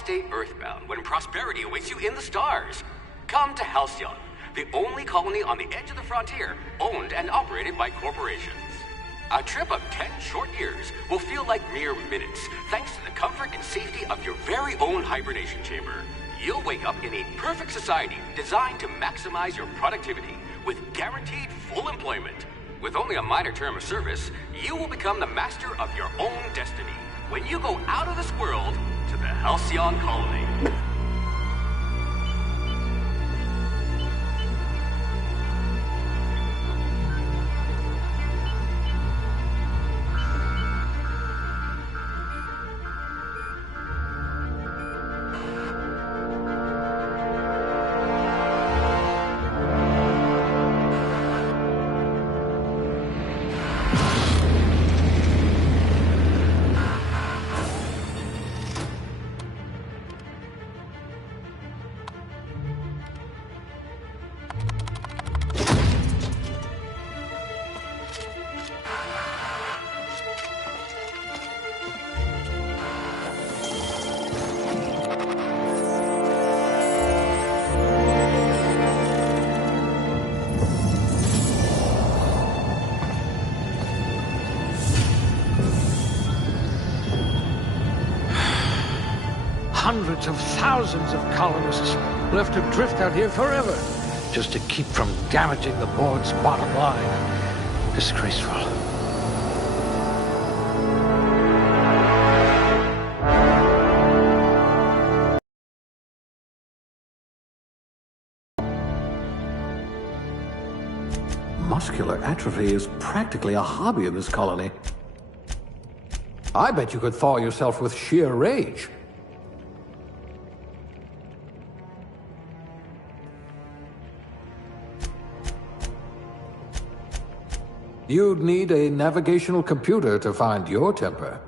stay earthbound when prosperity awaits you in the stars? Come to Halcyon, the only colony on the edge of the frontier, owned and operated by corporations. A trip of 10 short years will feel like mere minutes, thanks to the comfort and safety of your very own hibernation chamber. You'll wake up in a perfect society designed to maximize your productivity with guaranteed full employment. With only a minor term of service, you will become the master of your own destiny when you go out of this world to the Halcyon Colony. Hundreds of thousands of colonists left to drift out here forever, just to keep from damaging the board's bottom line. Disgraceful. Muscular atrophy is practically a hobby in this colony. I bet you could thaw yourself with sheer rage. You'd need a navigational computer to find your temper.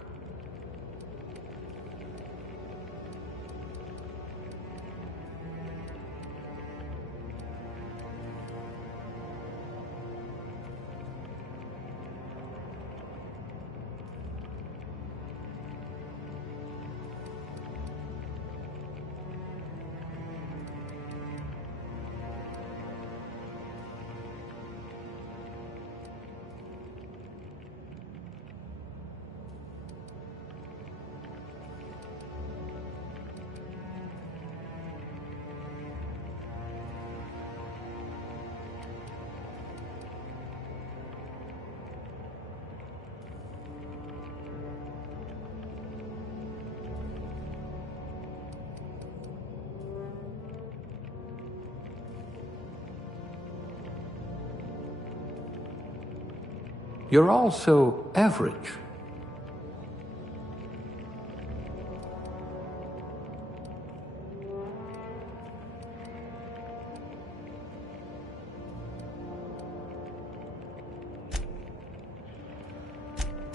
You're all so average.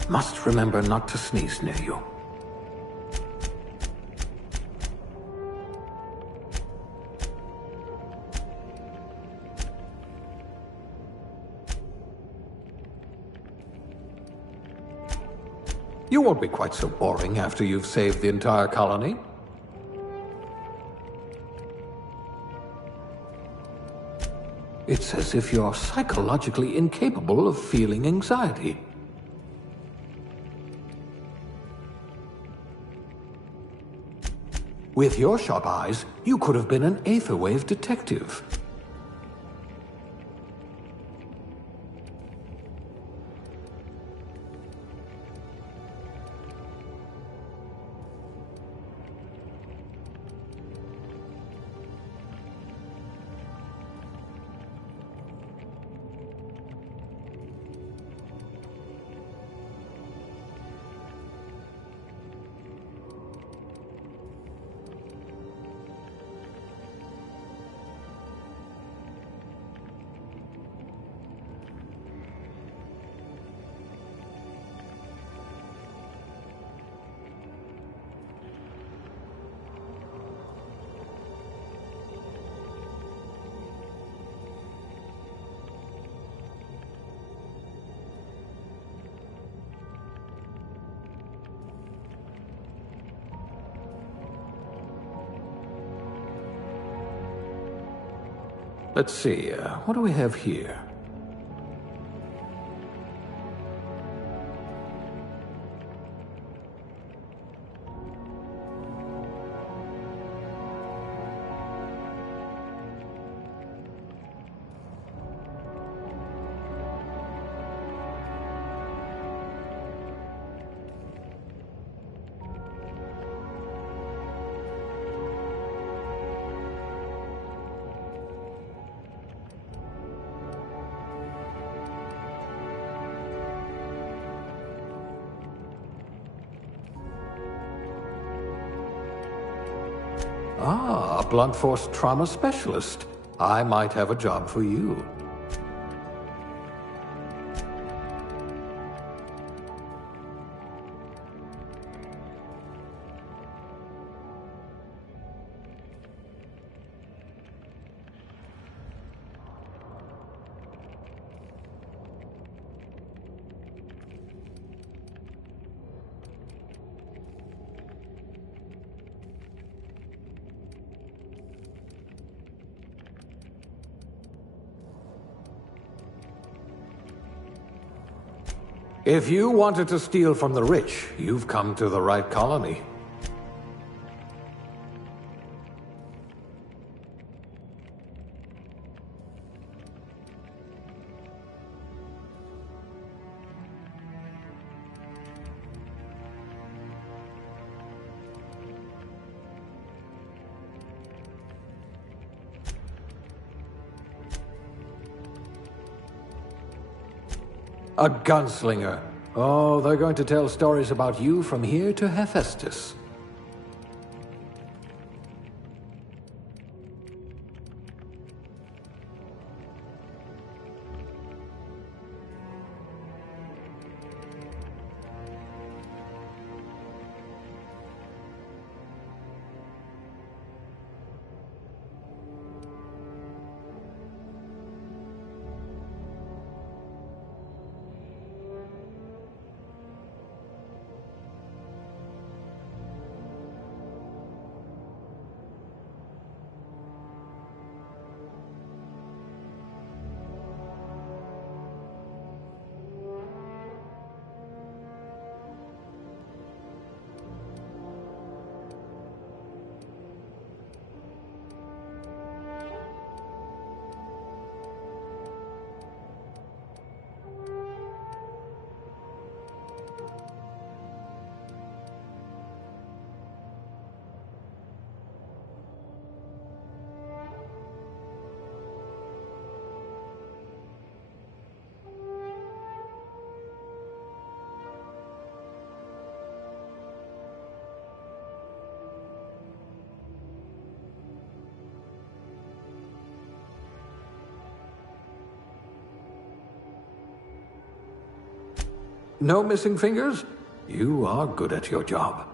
Must remember not to sneeze near you. You won't be quite so boring after you've saved the entire colony. It's as if you're psychologically incapable of feeling anxiety. With your sharp eyes, you could have been an Aetherwave detective. Let's see, what do we have here? Ah, a blunt force trauma specialist. I might have a job for you. If you wanted to steal from the rich, you've come to the right colony. A gunslinger. Oh, they're going to tell stories about you from here to Hephaestus. No missing fingers? You are good at your job.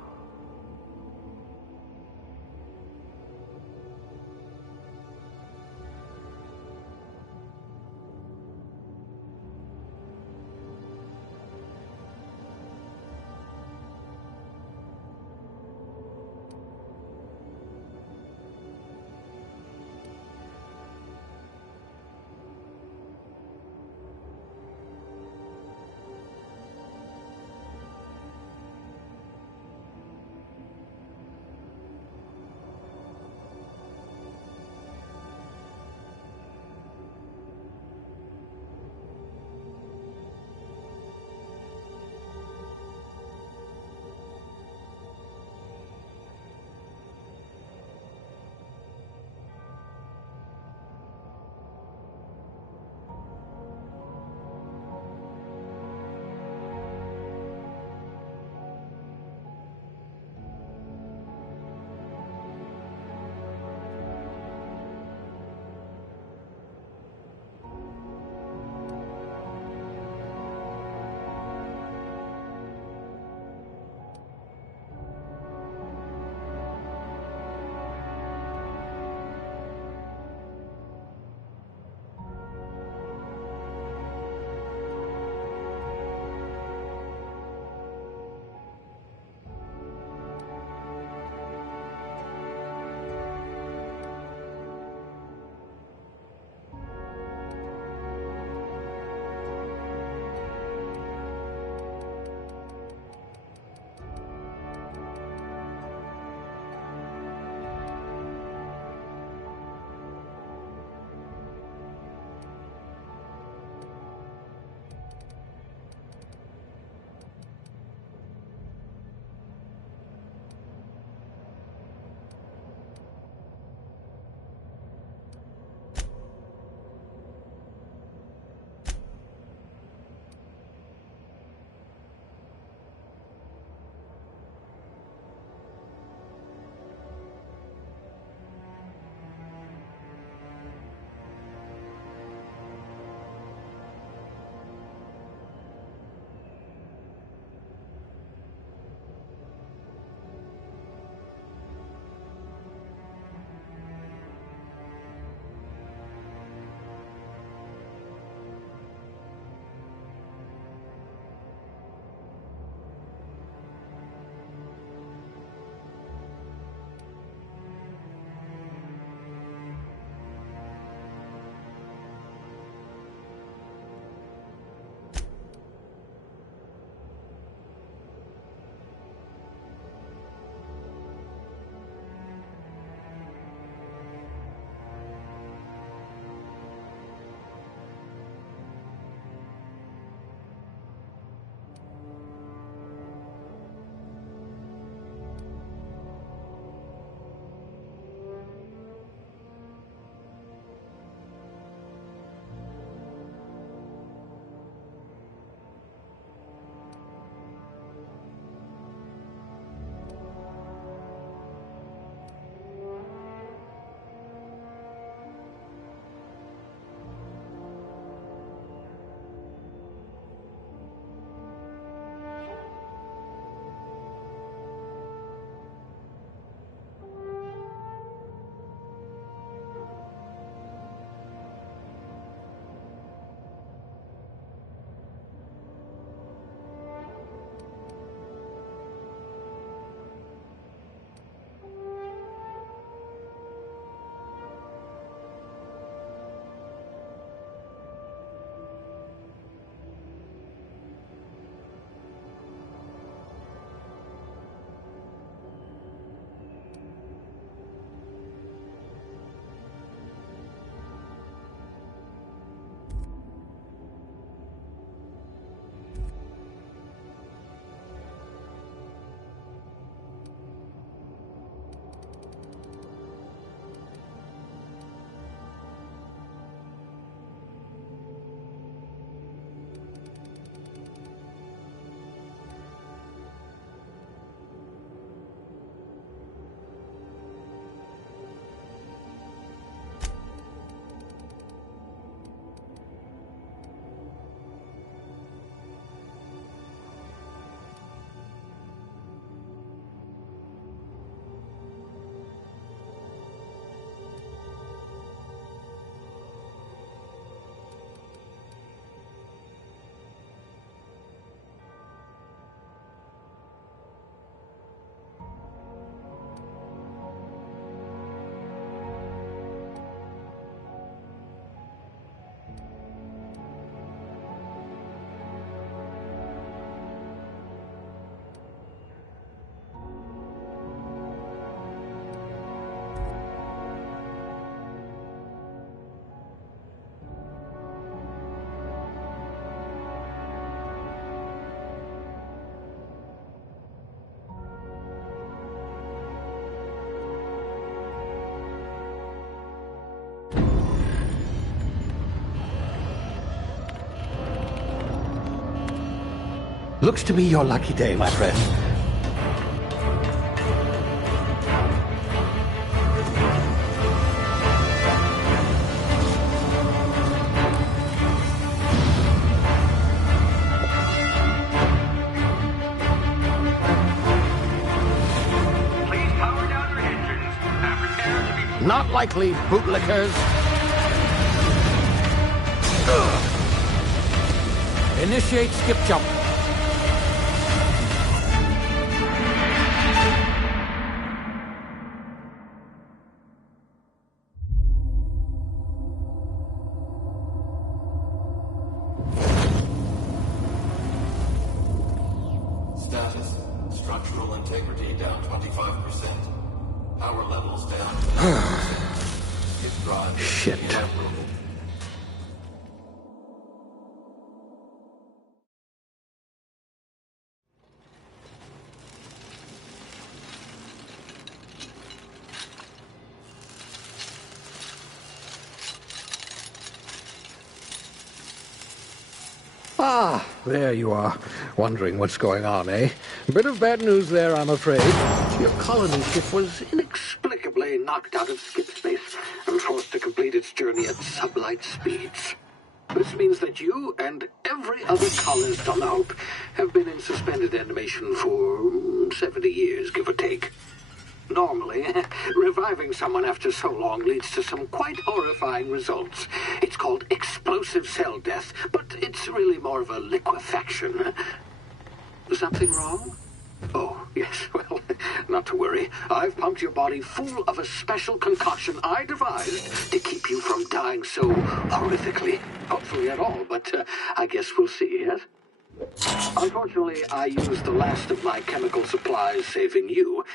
Looks to be your lucky day, my friend. Please power down your engines and prepare to be... Not likely, bootlickers. Initiate skip jump. Status. Structural integrity down 25%. Power levels down 10%. Hit drive. Shit. Ah, there you are. Wondering what's going on, eh? Bit of bad news there, I'm afraid. Your colony ship was inexplicably knocked out of skip space and forced to complete its journey at sublight speeds. This means that you and every other colonist on the Hope have been in suspended animation for 70 years, give or take. Normally, reviving someone after so long leads to some quite horrifying results. It's called explosive cell death, but it's really more of a liquefaction. Something wrong? Oh, yes, well, not to worry. I've pumped your body full of a special concoction I devised to keep you from dying so horrifically. Hopefully at all, but I guess we'll see, yes? Unfortunately, I used the last of my chemical supplies saving you.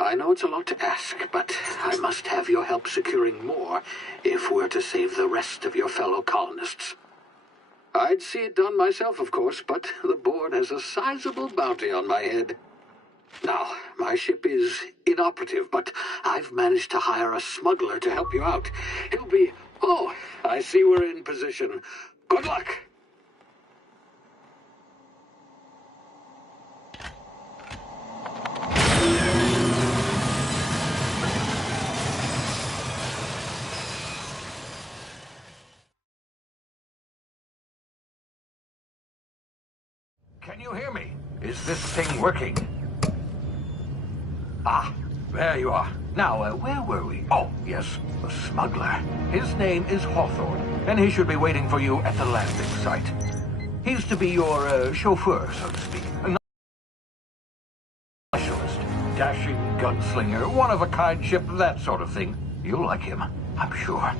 I know it's a lot to ask, but I must have your help securing more if we're to save the rest of your fellow colonists. I'd see it done myself, of course, but the board has a sizable bounty on my head. Now, my ship is inoperative, but I've managed to hire a smuggler to help you out. He'll be... Oh, I see we're in position. Good luck! Can you hear me? Is this thing working? Ah, there you are. Now, where were we? Oh, yes, the smuggler. His name is Hawthorne, and he should be waiting for you at the landing site. He's to be your chauffeur, so to speak. A specialist, dashing gunslinger, one-of-a-kind ship, that sort of thing. You'll like him, I'm sure.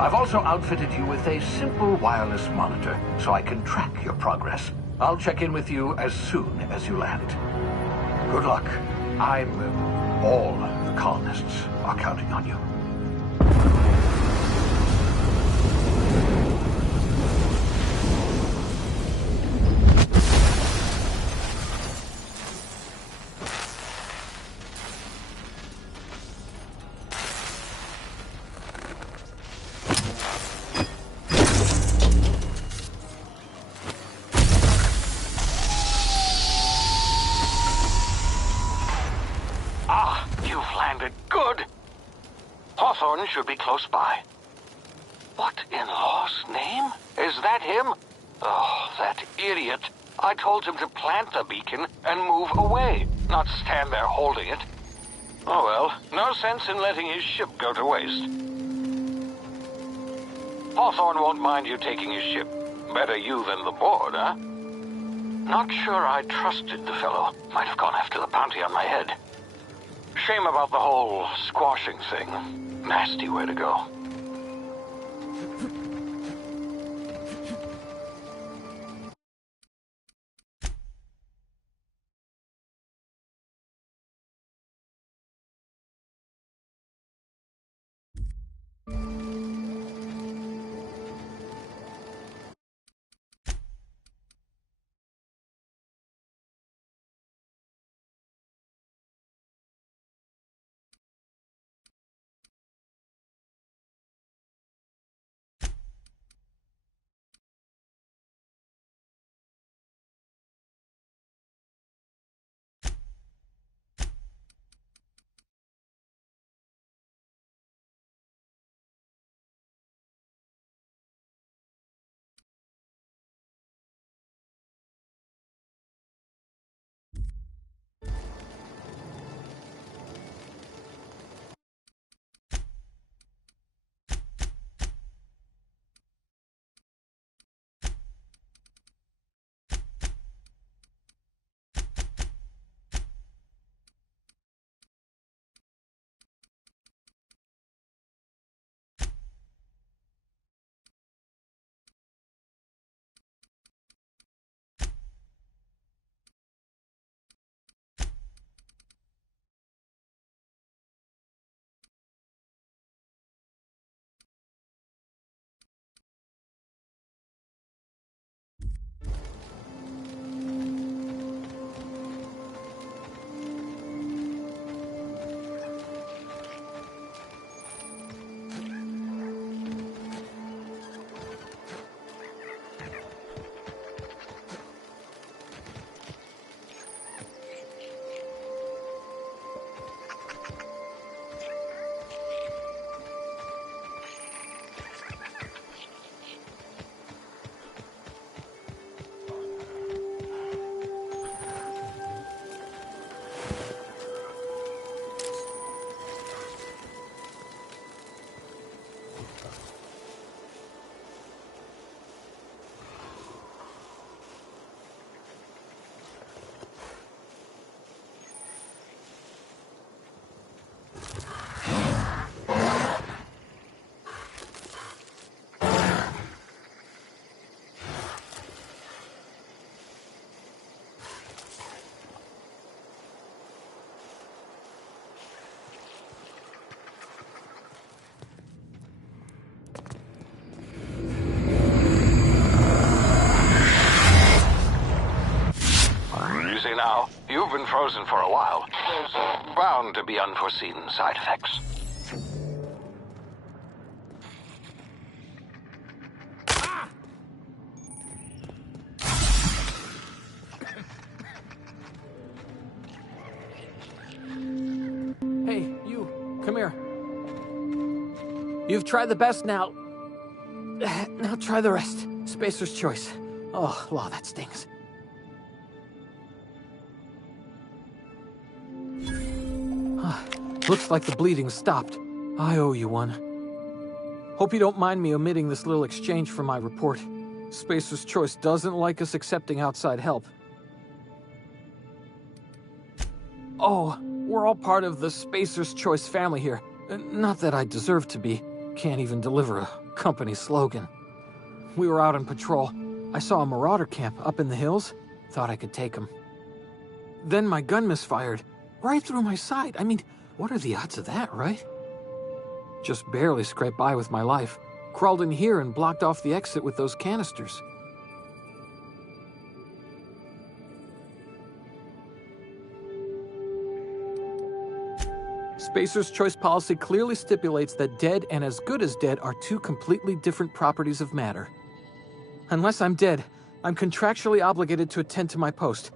I've also outfitted you with a simple wireless monitor, so I can track your progress. I'll check in with you as soon as you land. Good luck. All the colonists are counting on you. Good. Hawthorne should be close by. What in law's name? Is that him? Oh, that idiot. I told him to plant the beacon and move away, not stand there holding it. Oh well, no sense in letting his ship go to waste. Hawthorne won't mind you taking his ship. Better you than the board, huh? Not sure I trusted the fellow. Might have gone after the bounty on my head. Shame about the whole squashing thing. Nasty way to go. frozen for a while. There's bound to be unforeseen side effects. Hey, you. Come here. You've tried the best now. Now try the rest. Spacer's choice. Oh, law, that stings. Looks like the bleeding stopped. I owe you one. Hope you don't mind me omitting this little exchange from my report. Spacer's Choice doesn't like us accepting outside help. Oh, we're all part of the Spacer's Choice family here. Not that I deserve to be. Can't even deliver a company slogan. We were out on patrol. I saw a marauder camp up in the hills. Thought I could take him. Then my gun misfired. Right through my side. I mean, what are the odds of that, right? Just barely scraped by with my life. Crawled in here and blocked off the exit with those canisters. Spacer's Choice policy clearly stipulates that dead and as good as dead are two completely different properties of matter. Unless I'm dead, I'm contractually obligated to attend to my post.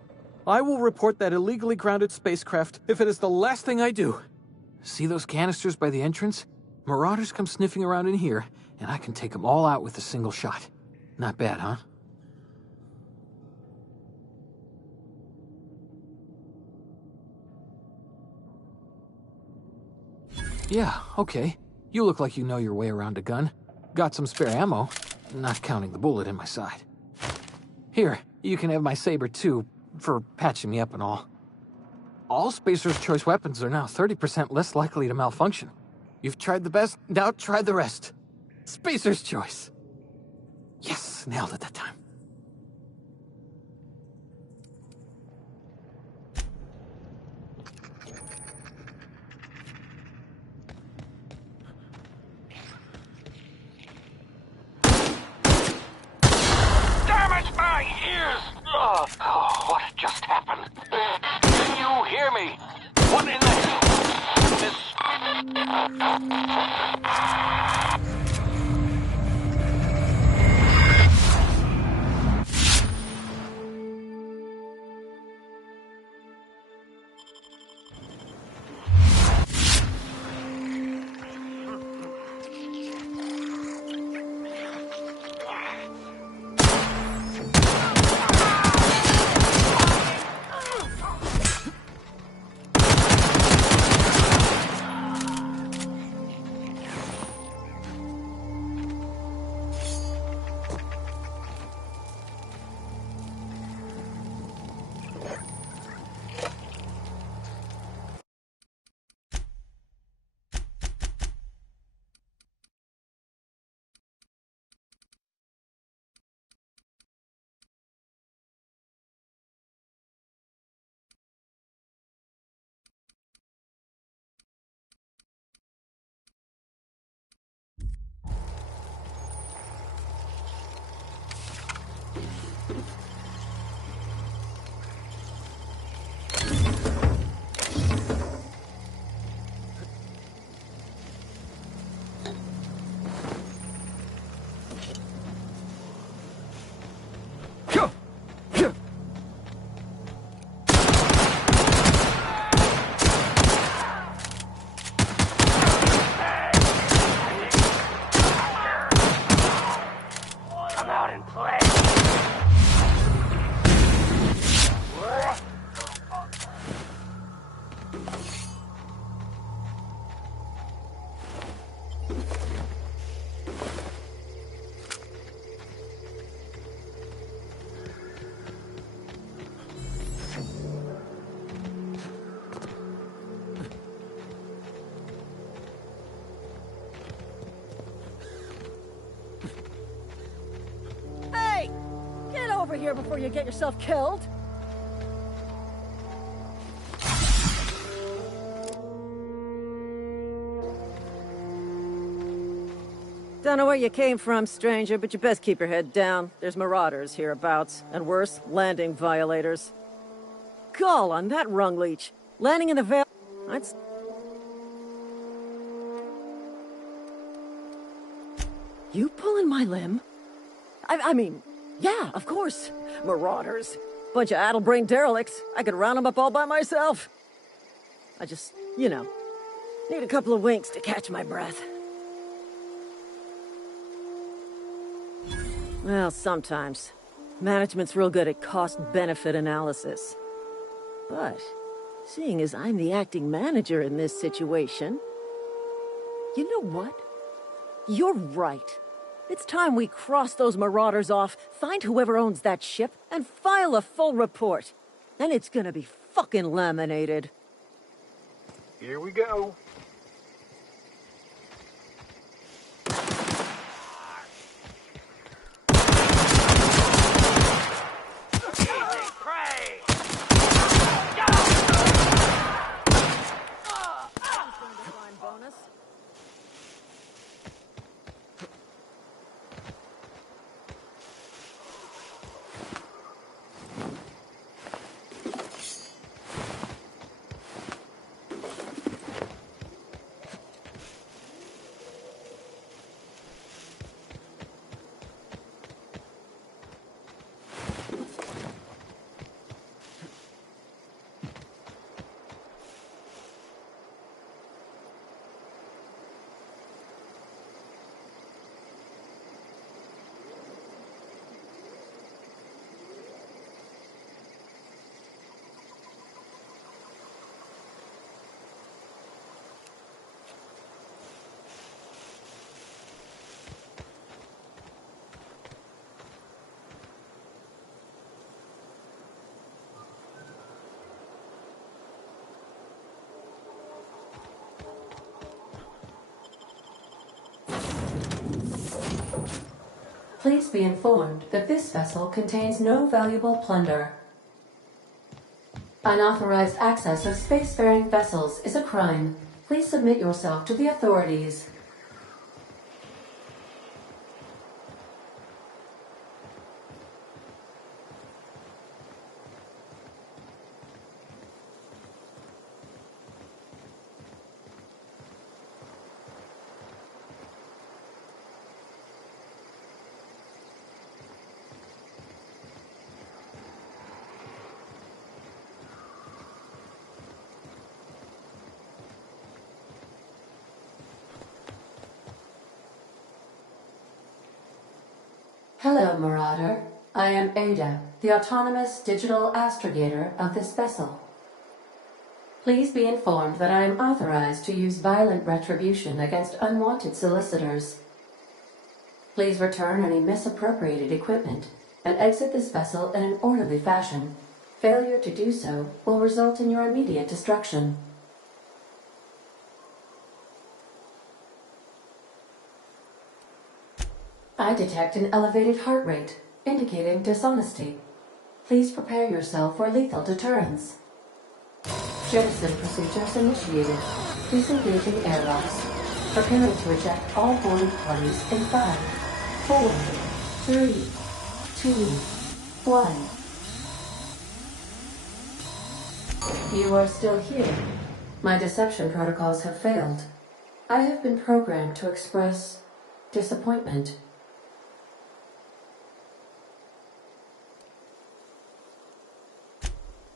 I will report that illegally grounded spacecraft if it is the last thing I do. See those canisters by the entrance? Marauders come sniffing around in here, and I can take them all out with a single shot. Not bad, huh? Yeah, okay. You look like you know your way around a gun. Got some spare ammo, not counting the bullet in my side. Here, you can have my saber too, for patching me up and all. All Spacer's Choice weapons are now 30% less likely to malfunction. You've tried the best, now try the rest. Spacer's Choice. Yes, nailed it that time. Damage my ears! Oh, what just happened? Can you hear me? What in the hell? Over here before you get yourself killed. Don't know where you came from, stranger, but you best keep your head down. There's marauders hereabouts, and worse, landing violators. gall on that rung leech. Landing in the Vale... That's... You pulling my limb? I mean, yeah, of course. Marauders. Bunch of addle-brained derelicts. I could round them up all by myself. I just, need a couple of winks to catch my breath. Well, sometimes. Management's real good at cost-benefit analysis. But, seeing as I'm the acting manager in this situation... You know what? You're right. It's time we cross those marauders off, find whoever owns that ship, and file a full report. Then it's gonna be fucking laminated. Here we go. Please be informed that this vessel contains no valuable plunder. Unauthorized access of spacefaring vessels is a crime. Please submit yourself to the authorities. Hello, Marauder. I am Ada, the autonomous digital astrogator of this vessel. Please be informed that I am authorized to use violent retribution against unwanted solicitors. Please return any misappropriated equipment and exit this vessel in an orderly fashion. Failure to do so will result in your immediate destruction. I detect an elevated heart rate, indicating dishonesty. Please prepare yourself for lethal deterrence. Jettison procedures initiated. Disengaging airlocks. Preparing to eject all boarding parties in 5, 4, 3, 2, 1. You are still here. My deception protocols have failed. I have been programmed to express disappointment.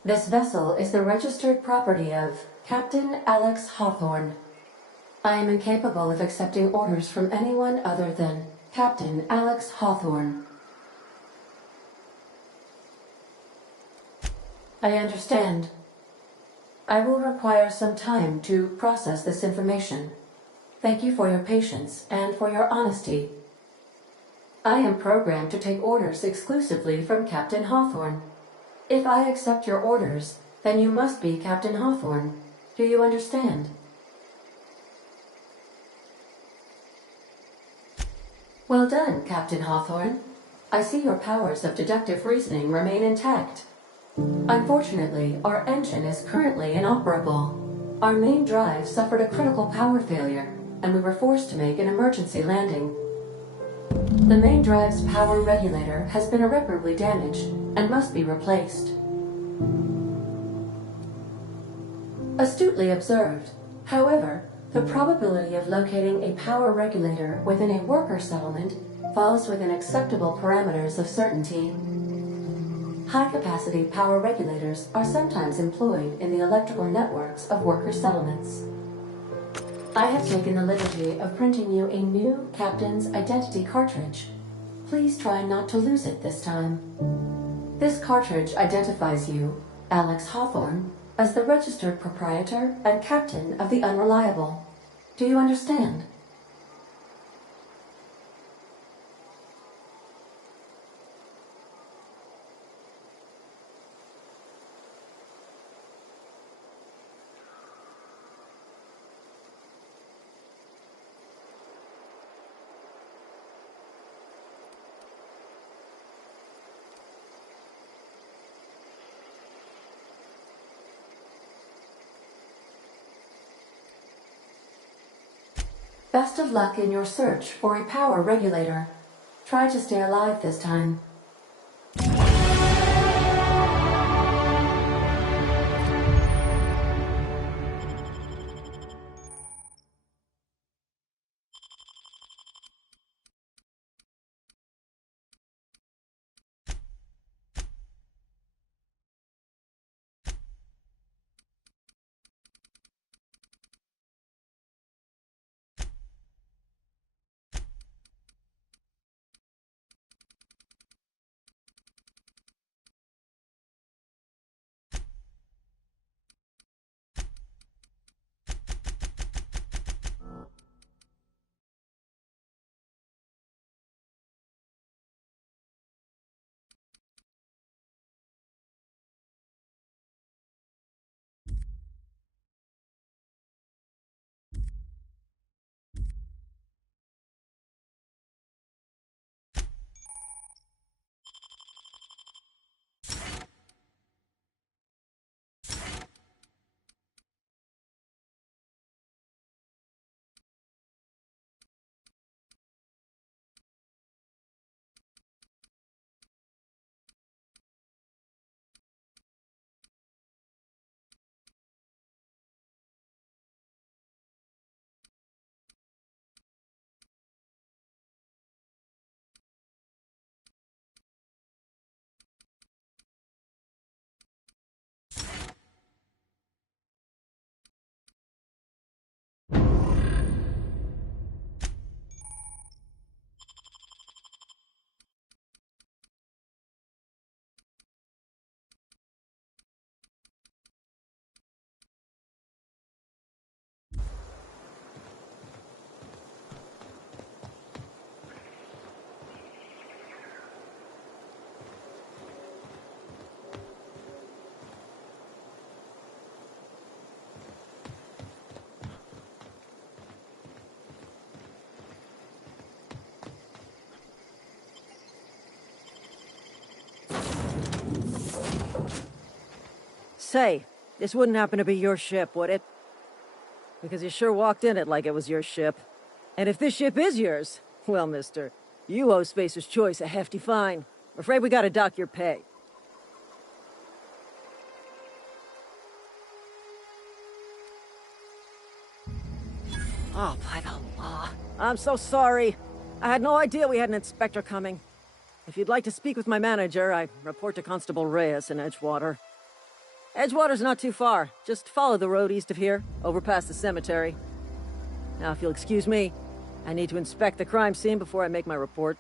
This vessel is the registered property of Captain Alex Hawthorne. I am incapable of accepting orders from anyone other than Captain Alex Hawthorne. I understand. I will require some time to process this information. Thank you for your patience and for your honesty. I am programmed to take orders exclusively from Captain Hawthorne. If I accept your orders, then you must be Captain Hawthorne. Do you understand? Well done, Captain Hawthorne. I see your powers of deductive reasoning remain intact. Unfortunately, our engine is currently inoperable. Our main drive suffered a critical power failure, and we were forced to make an emergency landing. The main drive's power regulator has been irreparably damaged and must be replaced. Astutely observed. However, the probability of locating a power regulator within a worker settlement falls within acceptable parameters of certainty. High-capacity power regulators are sometimes employed in the electrical networks of worker settlements. I have taken the liberty of printing you a new Captain's Identity cartridge. Please try not to lose it this time. This cartridge identifies you, Alex Hawthorne, as the registered proprietor and captain of the Unreliable. Do you understand? Best of luck in your search for a power regulator. Try to stay alive this time. Say, this wouldn't happen to be your ship, would it? Because you sure walked in it like it was your ship. And if this ship is yours, well, mister, you owe Spacer's Choice a hefty fine. I'm afraid we gotta dock your pay. Oh, by the law. I'm so sorry. I had no idea we had an inspector coming. If you'd like to speak with my manager, I report to Constable Reyes in Edgewater. Edgewater's not too far. Just follow the road east of here, over past the cemetery. Now, if you'll excuse me, I need to inspect the crime scene before I make my report.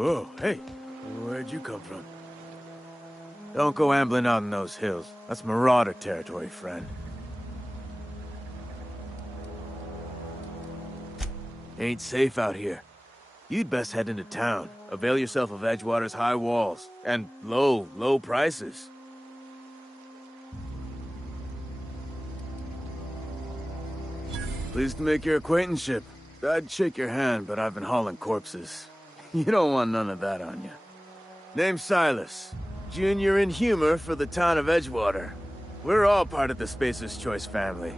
Whoa, hey, where'd you come from? Don't go ambling out in those hills. That's marauder territory, friend. Ain't safe out here. You'd best head into town. Avail yourself of Edgewater's high walls. And low prices. Pleased to make your acquaintanceship. I'd shake your hand, but I've been hauling corpses. You don't want none of that on you. Name's Silas. Junior in humor for the town of Edgewater. We're all part of the Spacer's Choice family.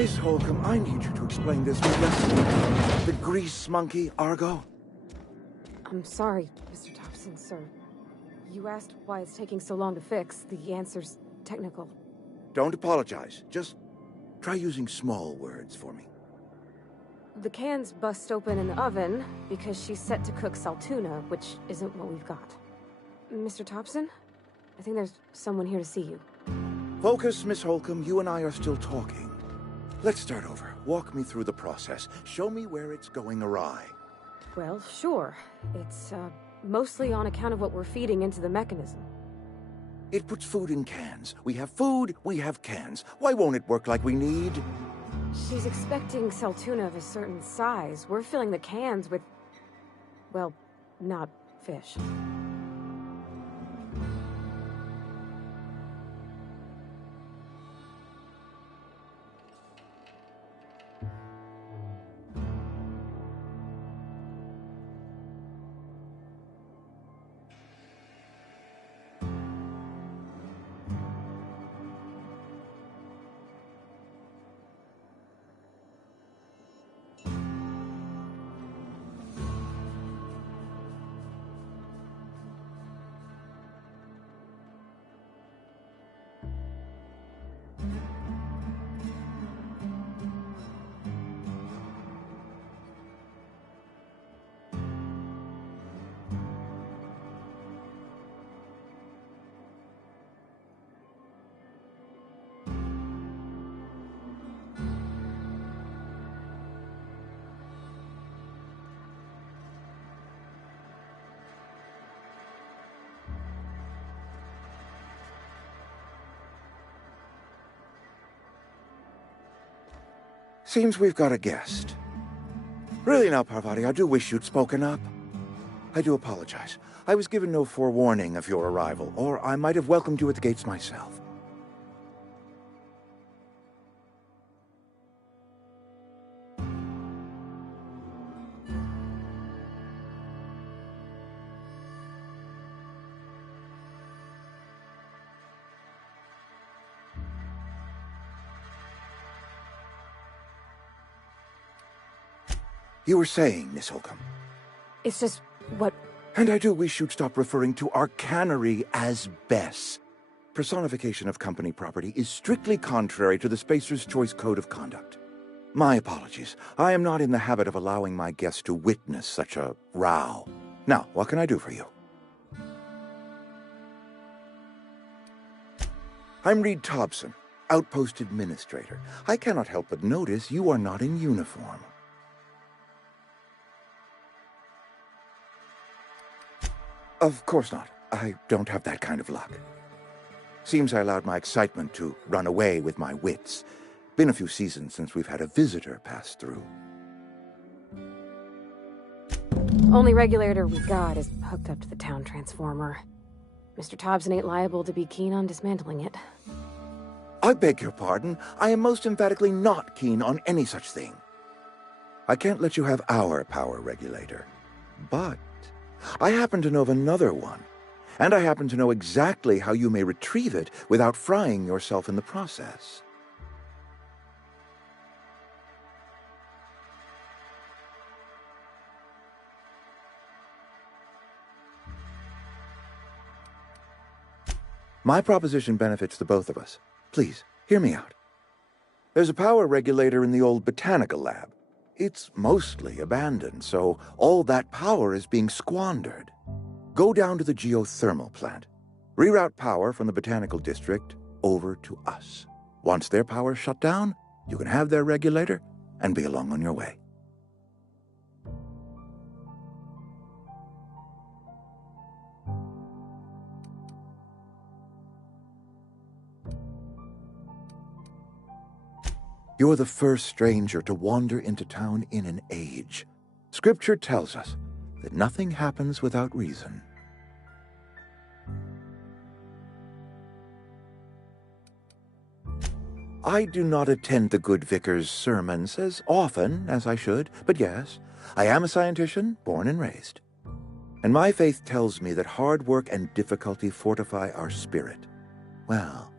Miss Holcomb, I need you to explain this to the grease monkey, Argo. I'm sorry, Mr. Thompson, sir. You asked why it's taking so long to fix. The answer's technical. Don't apologize. Just try using small words for me. The cans bust open in the oven because she's set to cook saltuna, which isn't what we've got. Mr. Thompson? I think there's someone here to see you. Focus, Miss Holcomb. You and I are still talking. Let's start over. Walk me through the process. Show me where it's going awry. Well, sure. It's, mostly on account of what we're feeding into the mechanism. It puts food in cans. We have food, we have cans. Why won't it work like we need? She's expecting saltuna of a certain size. We're filling the cans with, well, not fish. Seems we've got a guest. Really now, Parvati, I do wish you'd spoken up. I do apologize. I was given no forewarning of your arrival, or I might have welcomed you at the gates myself. You were saying, Miss Holcomb. It's just what... And I do wish you'd stop referring to our cannery as Bess. personification of company property is strictly contrary to the Spacer's Choice Code of Conduct. My apologies. I am not in the habit of allowing my guests to witness such a row. Now, what can I do for you? I'm Reed Thompson, Outpost Administrator. I cannot help but notice you are not in uniform. Of course not. I don't have that kind of luck. Seems I allowed my excitement to run away with my wits. Been a few seasons since we've had a visitor pass through. Only regulator we got is hooked up to the town transformer. Mr. Thompson ain't liable to be keen on dismantling it. I beg your pardon. I am most emphatically not keen on any such thing. I can't let you have our power regulator. But I happen to know of another one. And I happen to know exactly how you may retrieve it without frying yourself in the process. My proposition benefits the both of us. Please, hear me out. There's a power regulator in the old botanical lab. It's mostly abandoned, so all that power is being squandered. Go down to the geothermal plant. Reroute power from the botanical district over to us. Once their power's shut down, you can have their regulator and be along on your way. You're the first stranger to wander into town in an age. Scripture tells us that nothing happens without reason. I do not attend the good vicar's sermons as often as I should, but yes, I am a scientician, born and raised. And my faith tells me that hard work and difficulty fortify our spirit. Well,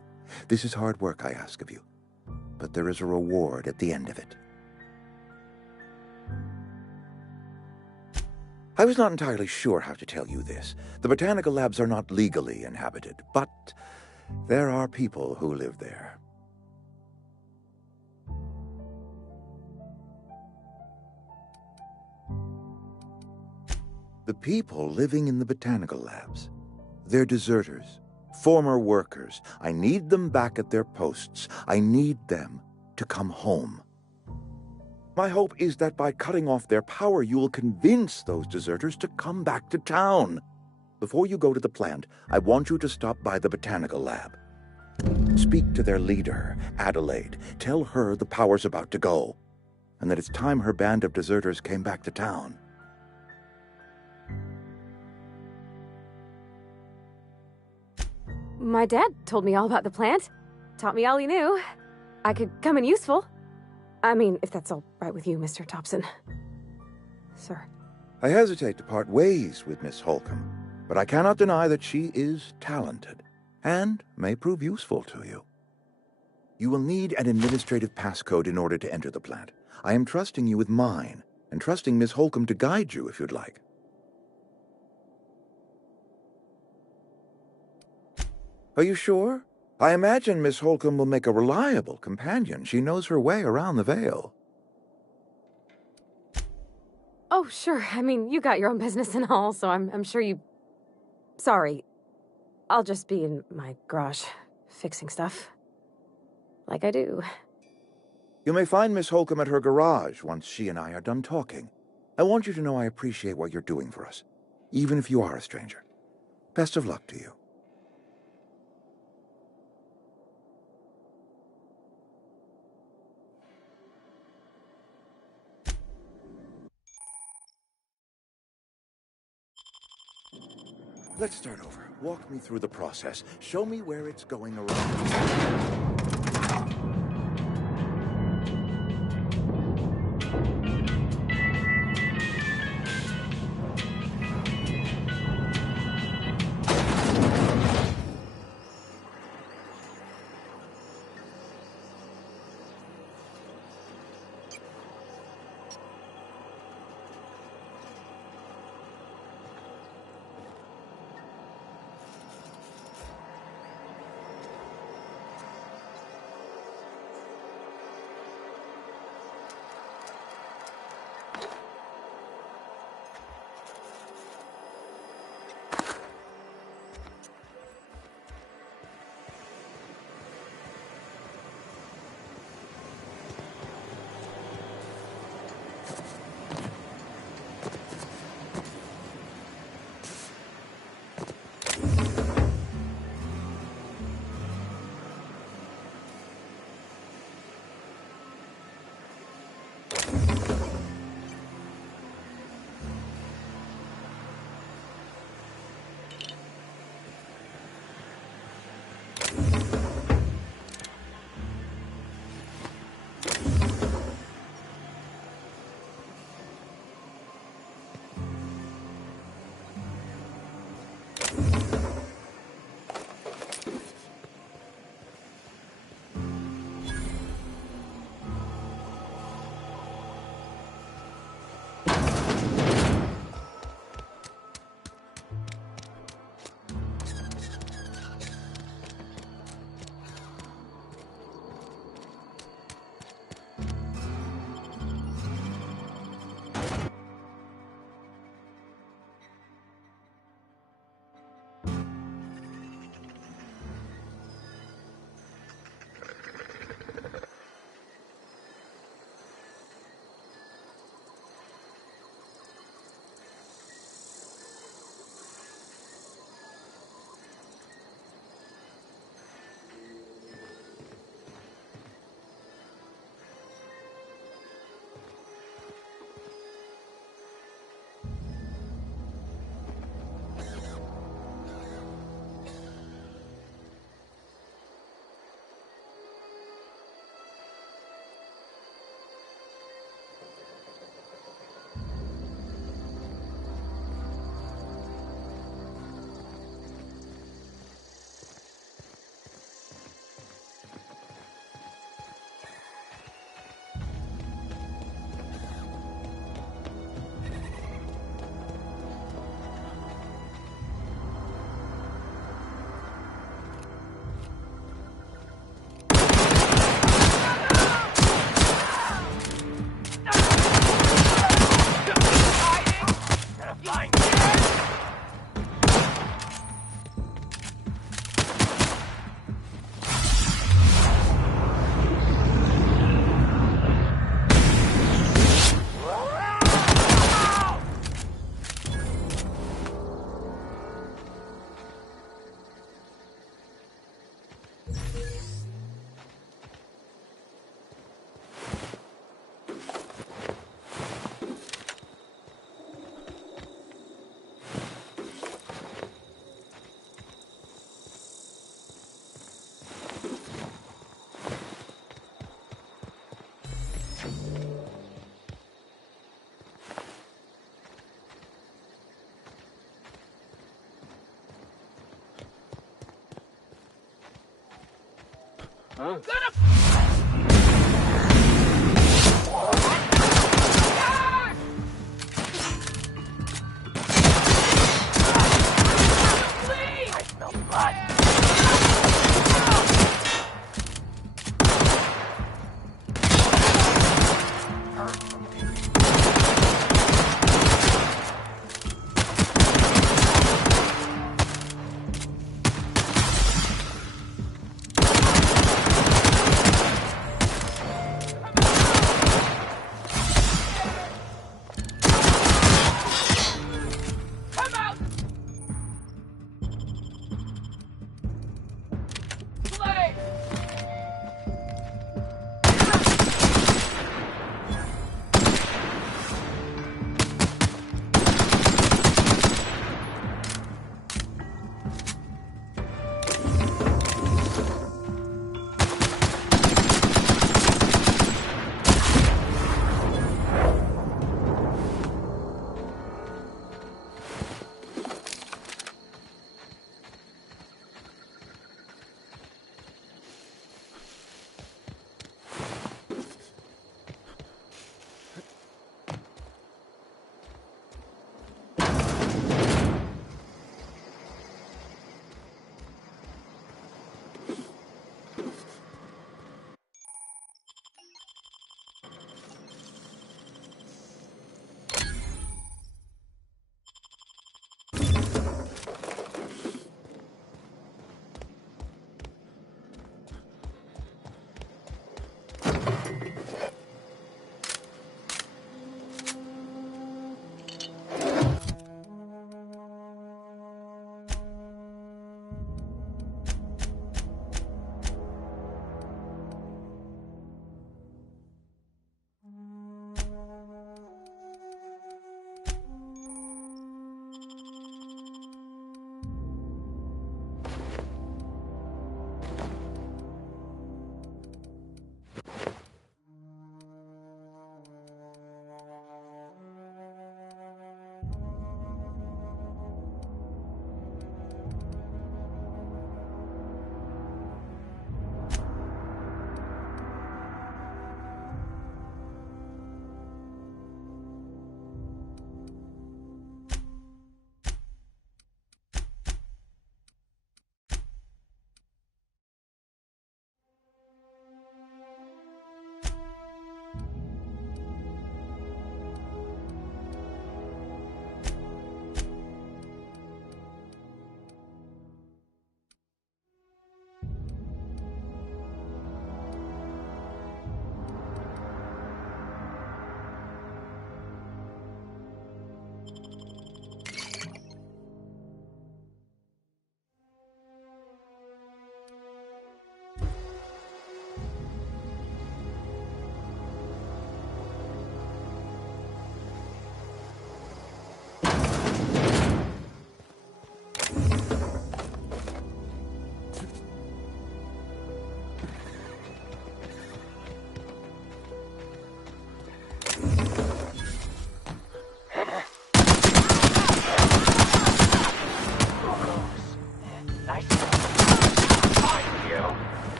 this is hard work I ask of you, but there is a reward at the end of it. I was not entirely sure how to tell you this. The botanical labs are not legally inhabited, but there are people who live there. The people living in the botanical labs, they're deserters, former workers. I need them back at their posts. I need them to come home. My hope is that by cutting off their power, you will convince those deserters to come back to town. Before you go to the plant, I want you to stop by the botanical lab. Speak to their leader, Adelaide. Tell her the power's about to go, and that it's time her band of deserters came back to town. My dad told me all about the plant. Taught me all he knew. I could come in useful. I mean, if that's all right with you, Mr. Thompson. Sir. I hesitate to part ways with Miss Holcomb, but I cannot deny that she is talented and may prove useful to you. You will need an administrative passcode in order to enter the plant. I am trusting you with mine, and trusting Miss Holcomb to guide you if you'd like. Are you sure? I imagine Miss Holcomb will make a reliable companion. She knows her way around the Vale. Oh, sure. I mean, you got your own business and all, so I'm sure you... Sorry. I'll just be in my garage, fixing stuff. Like I do. You may find Miss Holcomb at her garage once she and I are done talking. I want you to know I appreciate what you're doing for us, even if you are a stranger. Best of luck to you. Let's start over. Walk me through the process. Show me where it's going around.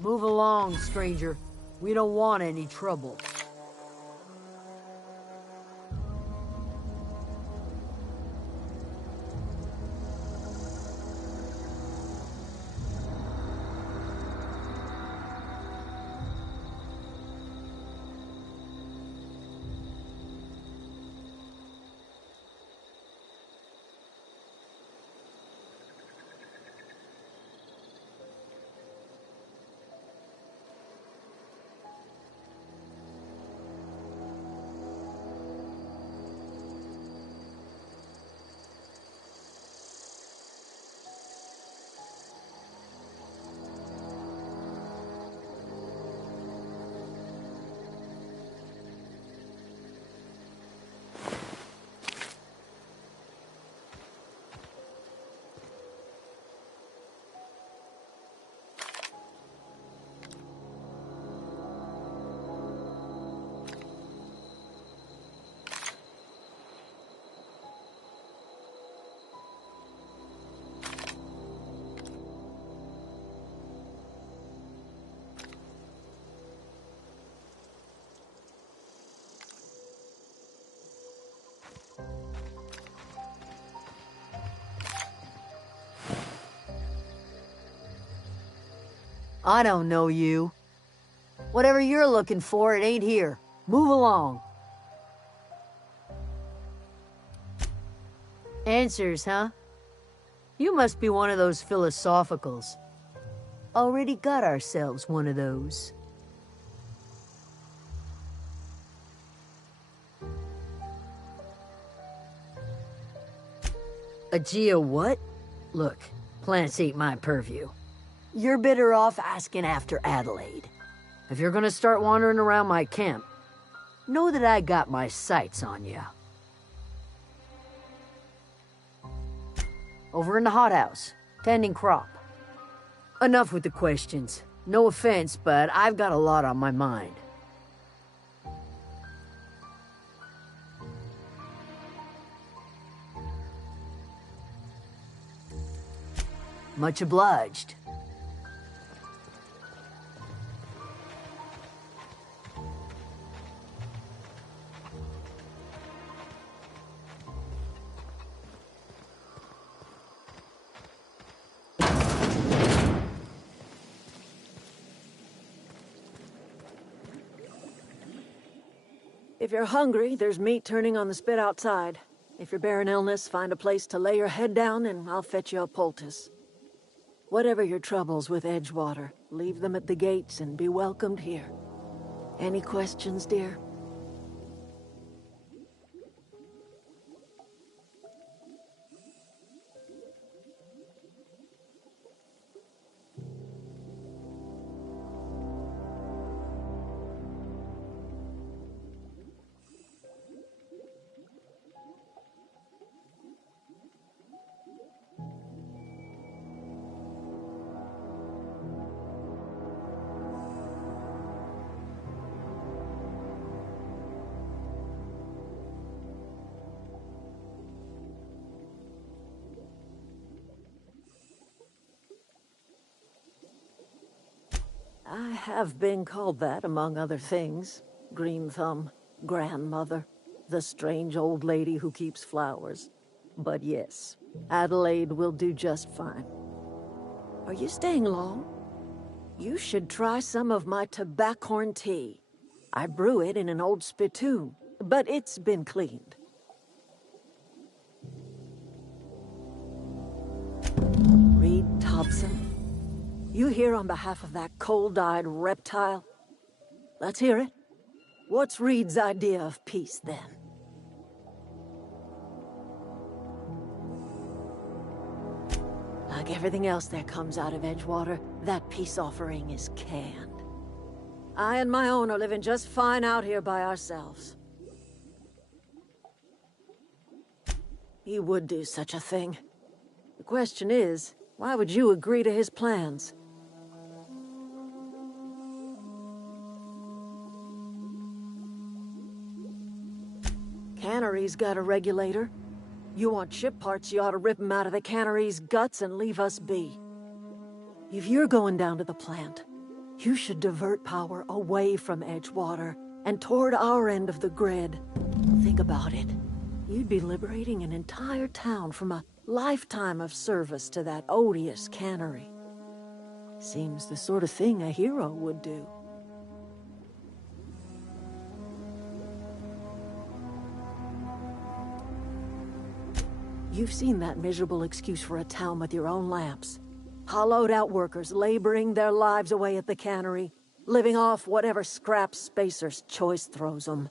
Move along, stranger. We don't want any trouble. I don't know you. Whatever you're looking for, it ain't here. Move along. Answers, huh? You must be one of those philosophicals. Already got ourselves one of those. A geo what? Look, plants ain't my purview. You're better off asking after Adelaide. If you're gonna start wandering around my camp, know that I got my sights on you. Over in the hothouse, tending crop. Enough with the questions. No offense, but I've got a lot on my mind. Much obliged. If you're hungry, there's meat turning on the spit outside. If you're bearing illness, find a place to lay your head down and I'll fetch you a poultice. Whatever your troubles with Edgewater, leave them at the gates and be welcomed here. Any questions, dear? I have been called that, among other things. Green Thumb, grandmother, the strange old lady who keeps flowers. But yes, Adelaide will do just fine. Are you staying long? You should try some of my tobaccorn tea. I brew it in an old spittoon, but it's been cleaned. Reed Thompson? You here on behalf of that cold-eyed reptile? Let's hear it. What's Reed's idea of peace, then? Like everything else that comes out of Edgewater, that peace offering is canned. I and my own are living just fine out here by ourselves. He would do such a thing. The question is, why would you agree to his plans? Cannery's got a regulator. You want ship parts, you ought to rip 'em out of the cannery's guts and leave us be. If you're going down to the plant, You should divert power away from Edgewater and toward our end of the grid. Think about it. You'd be liberating an entire town from a lifetime of service to that odious cannery. Seems the sort of thing a hero would do. You've seen that miserable excuse for a town with your own lamps. Hollowed out workers laboring their lives away at the cannery, living off whatever scrap Spacer's Choice throws them.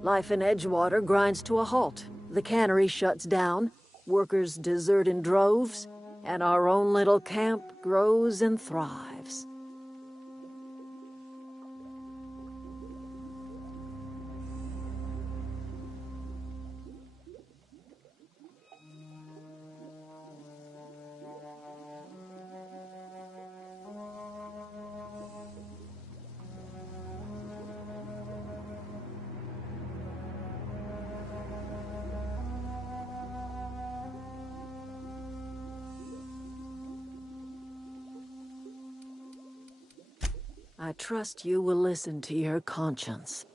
Life in Edgewater grinds to a halt. The cannery shuts down, workers desert in droves, and our own little camp grows and thrives. I trust you will listen to your conscience.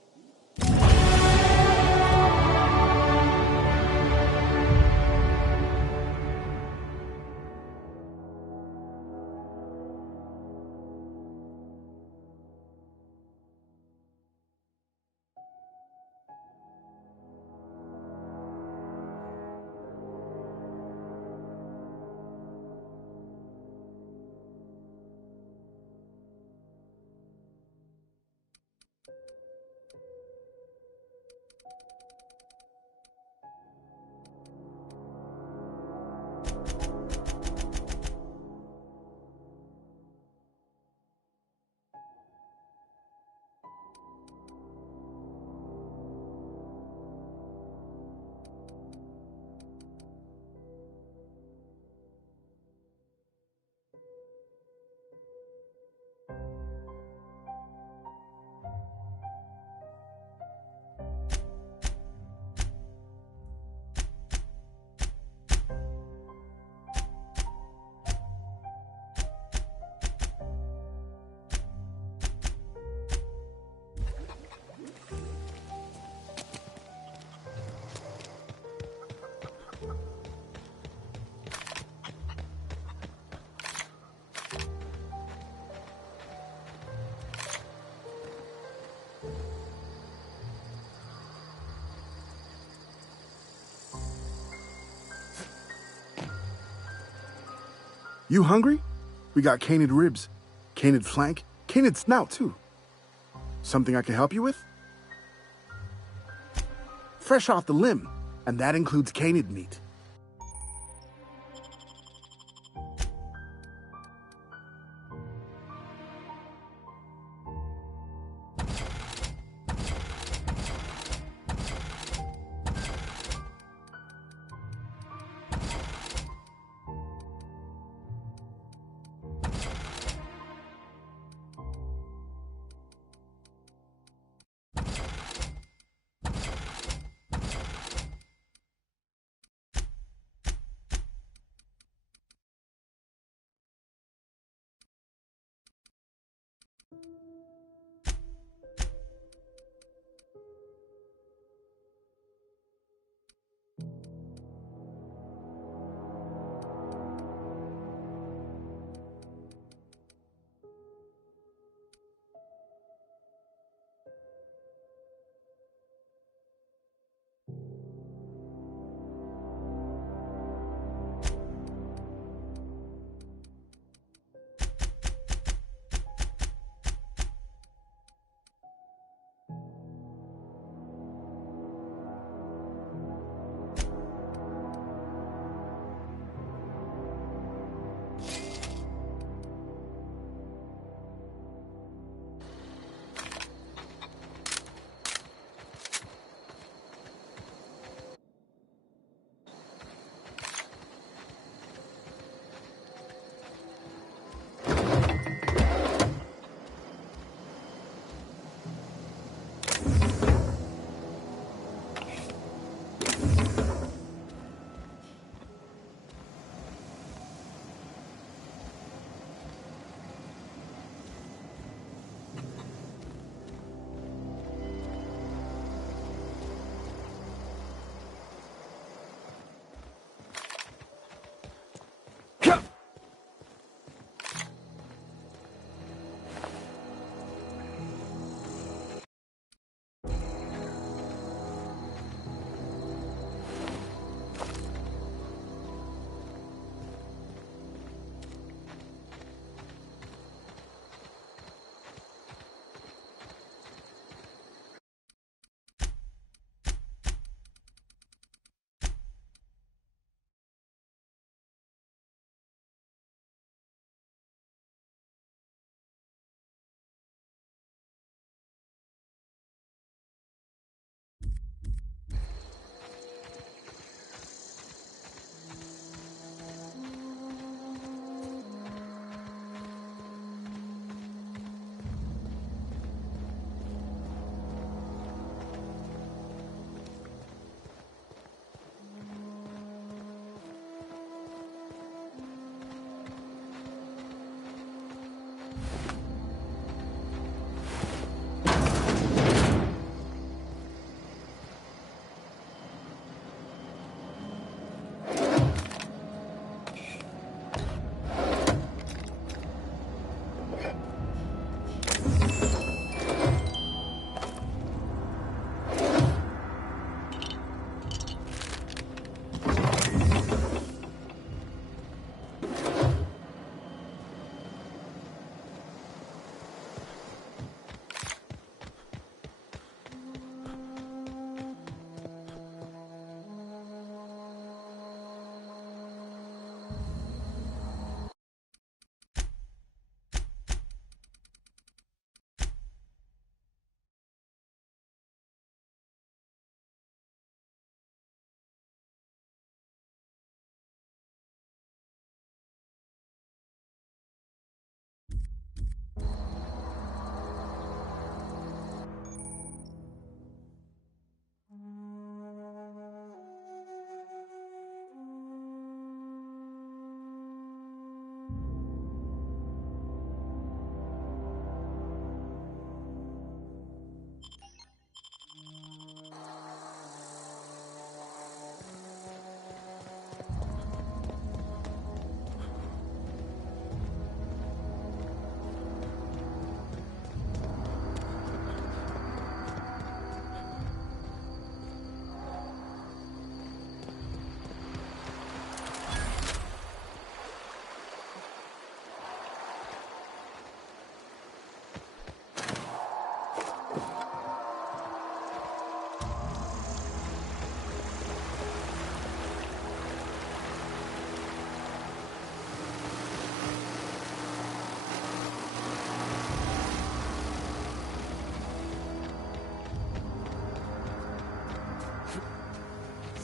You hungry? We got canid ribs, canid flank, canid snout, too. Something I can help you with? Fresh off the limb, and that includes canid meat.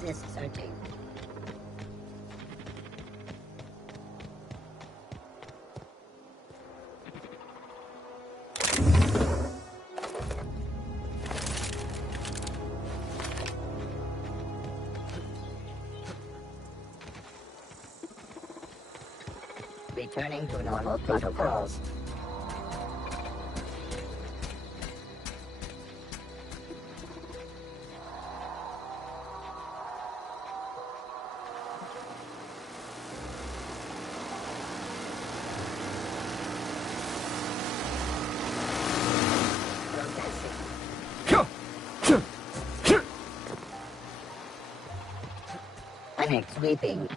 Access searching. Returning to normal protocols. Panic sweeping.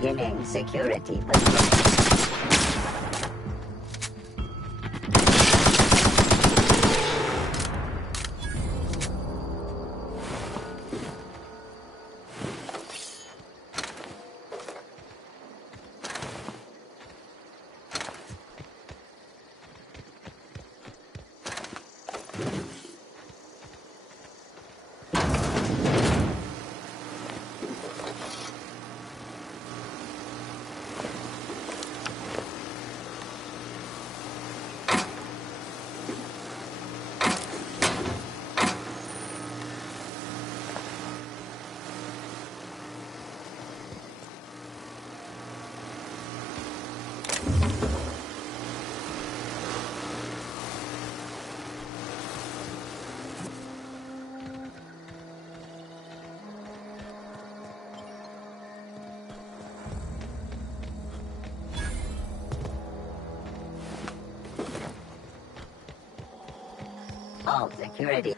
Beginning security patrol. All security.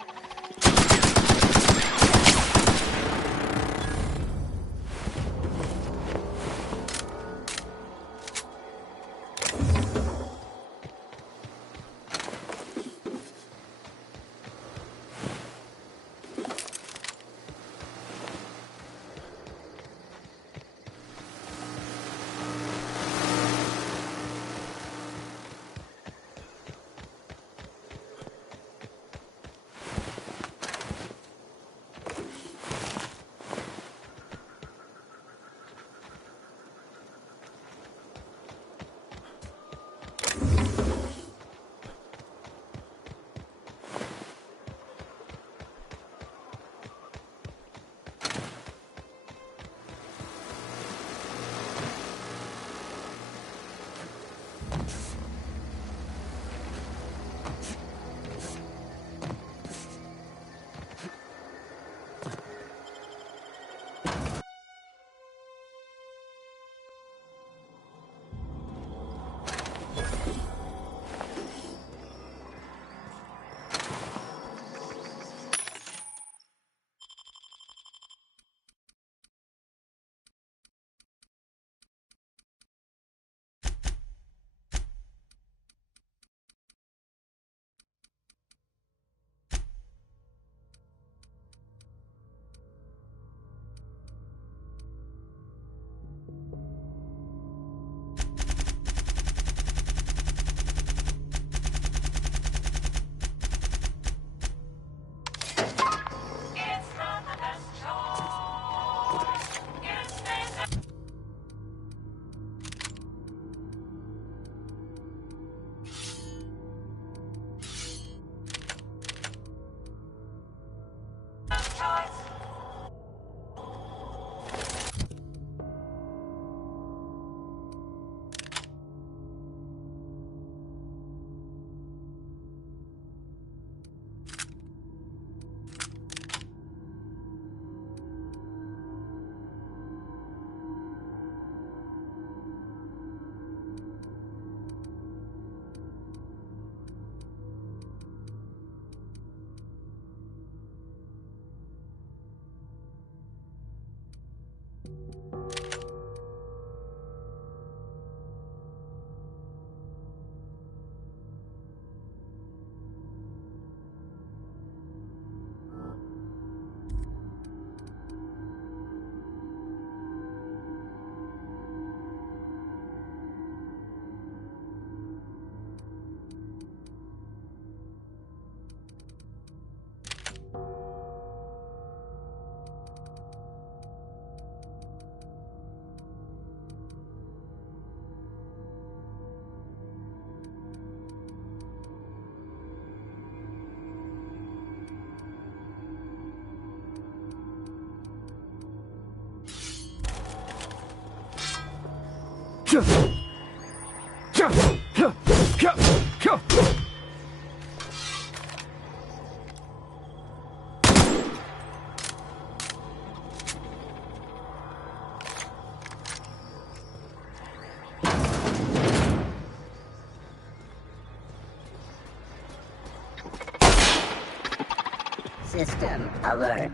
System alert.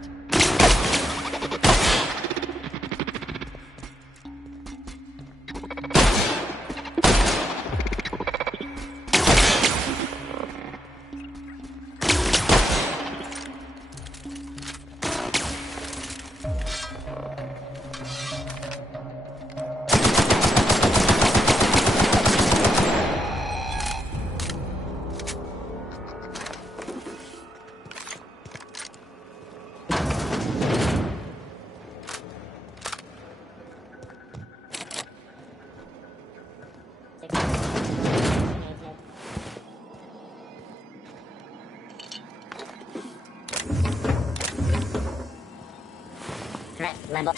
Threat level.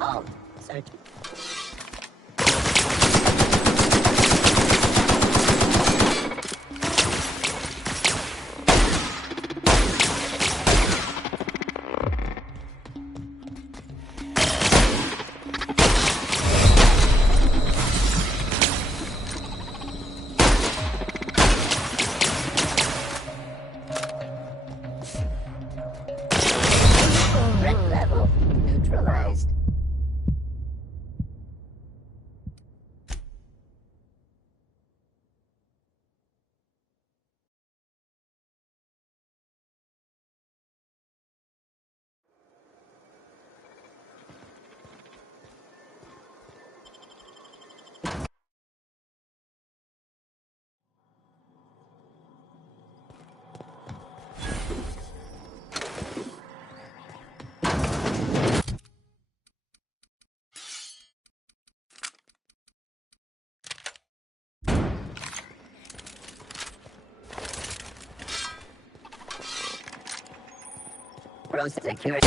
All search. Threat level neutralized. Process security.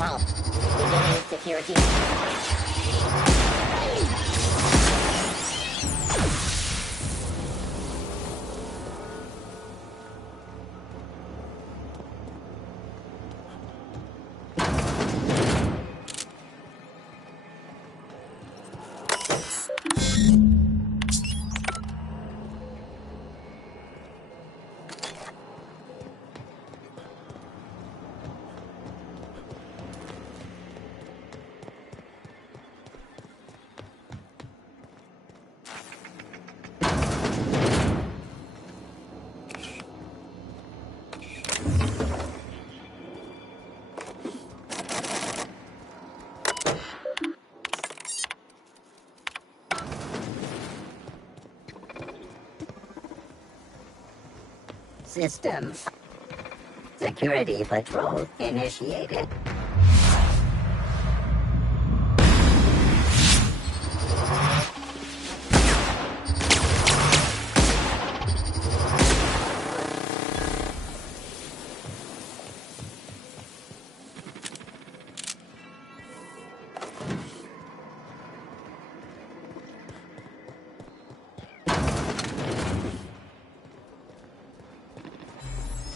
vault. Beginning security. Systems. Security patrol initiated.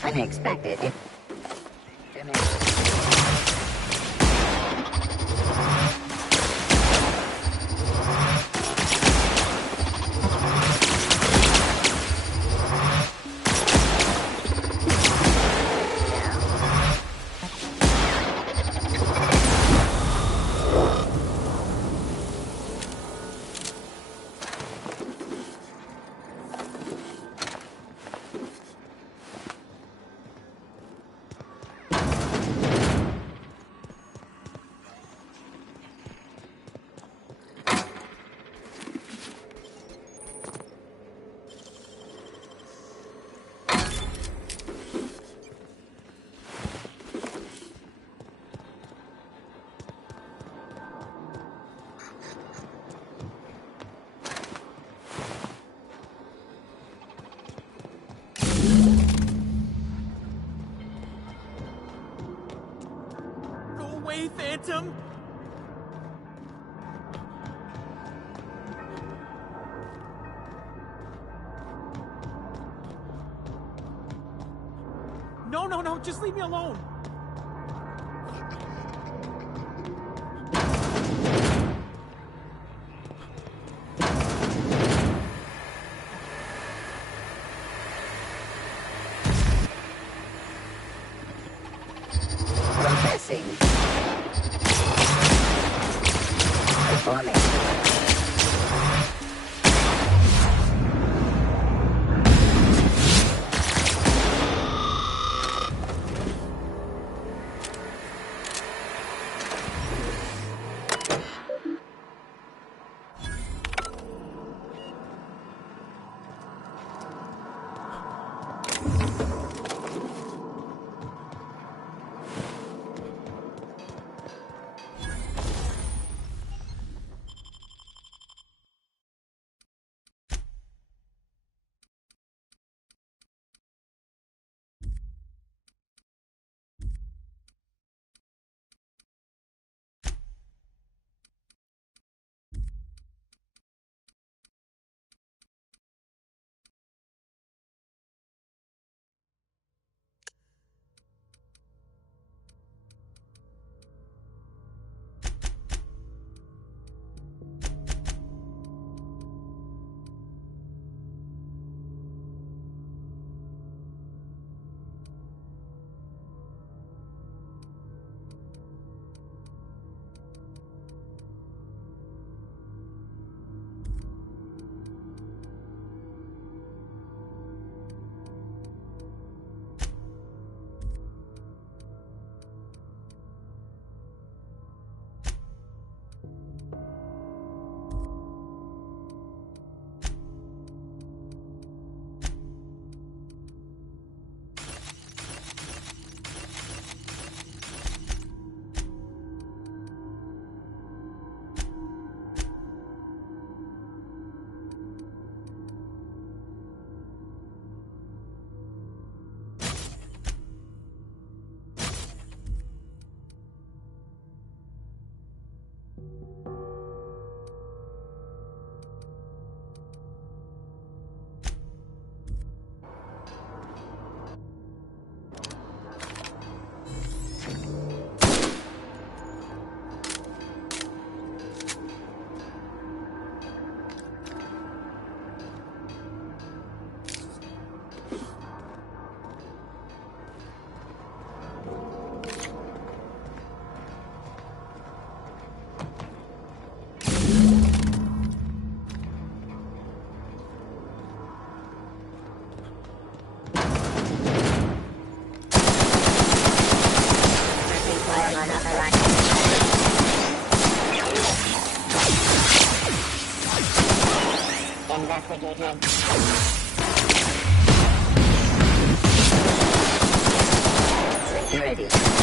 Unexpected. Phantom? No, just leave me alone. Processing. Performing. Investigating. Security.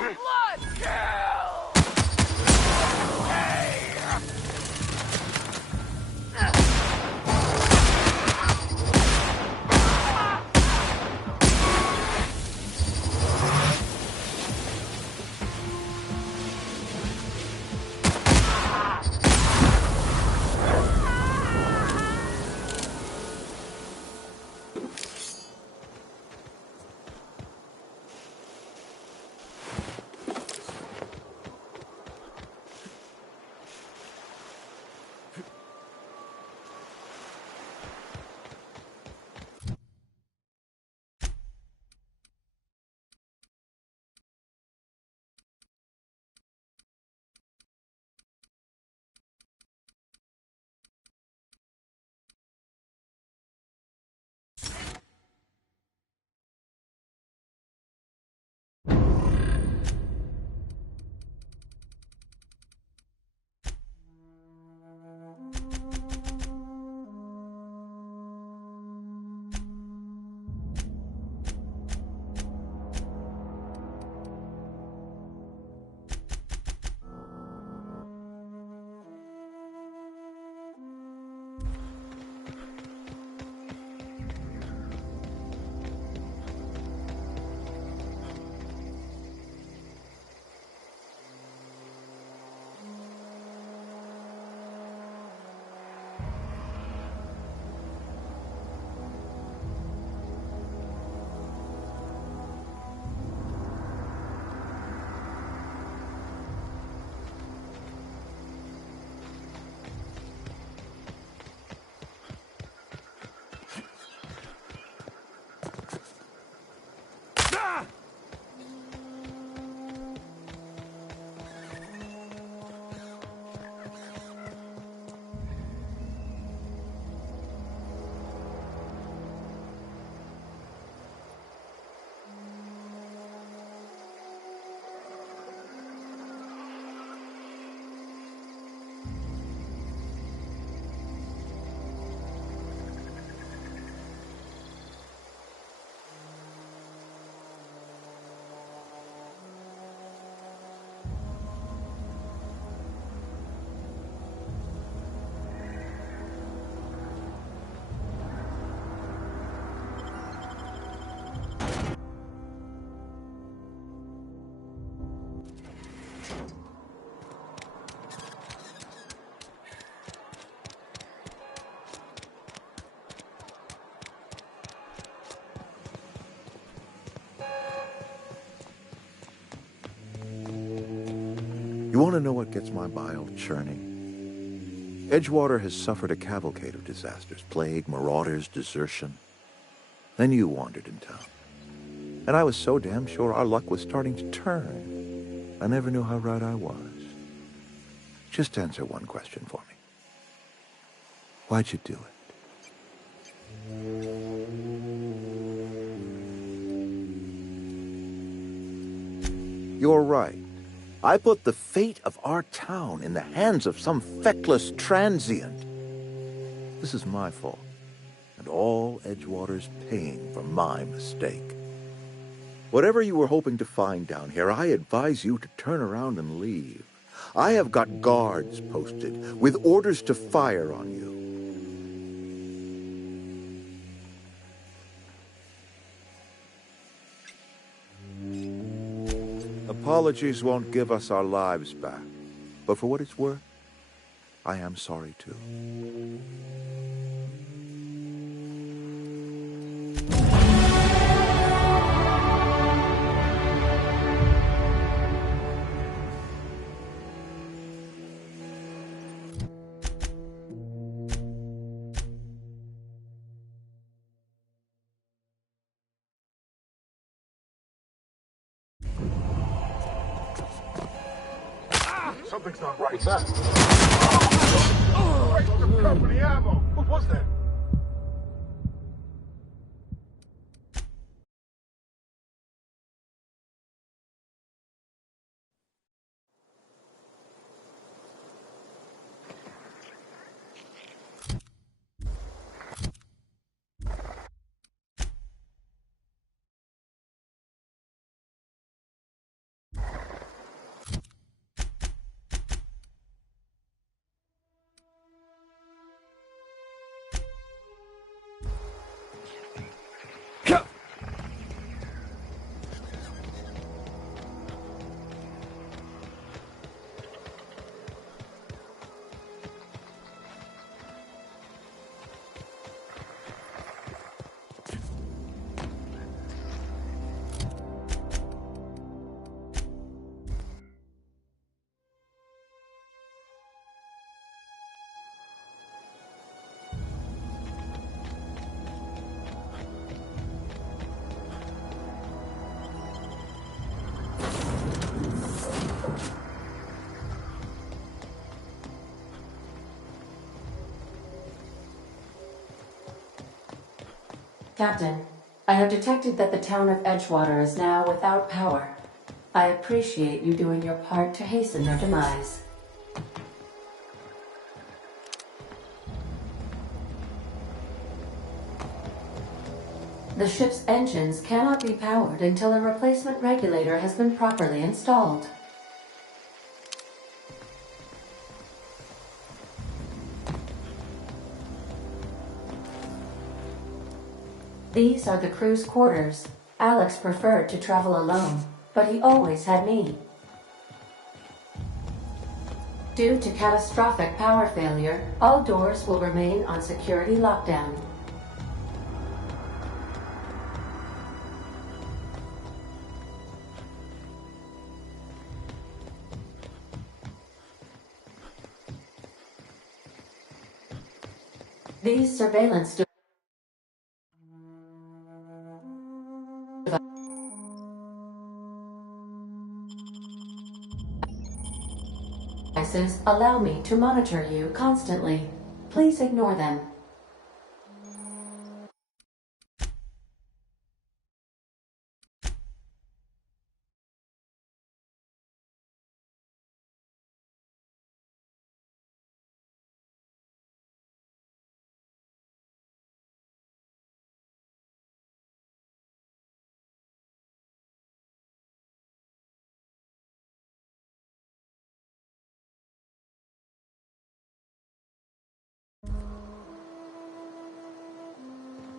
Blood! Kill! You want to know what gets my bile churning? Edgewater has suffered a cavalcade of disasters. Plague, marauders, desertion. Then you wandered in town. And I was so damn sure our luck was starting to turn. I never knew how right I was. Just answer one question for me. Why'd you do it? You're right. I put the fate of our town in the hands of some feckless transient. This is my fault, and all Edgewater's paying for my mistake. Whatever you were hoping to find down here, I advise you to turn around and leave. I have got guards posted with orders to fire on you. Apologies won't give us our lives back, but for what it's worth, I am sorry too. Something's not right. That. Company ammo. What was that? Captain, I have detected that the town of Edgewater is now without power. I appreciate you doing your part to hasten their demise. The ship's engines cannot be powered until a replacement regulator has been properly installed. These are the crew's quarters. Alex preferred to travel alone, but he always had me. Due to catastrophic power failure, all doors will remain on security lockdown. These surveillance devices allow me to monitor you constantly. Please ignore them.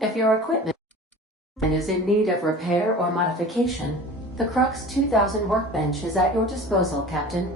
If your equipment is in need of repair or modification, the Crux 2000 workbench is at your disposal, Captain.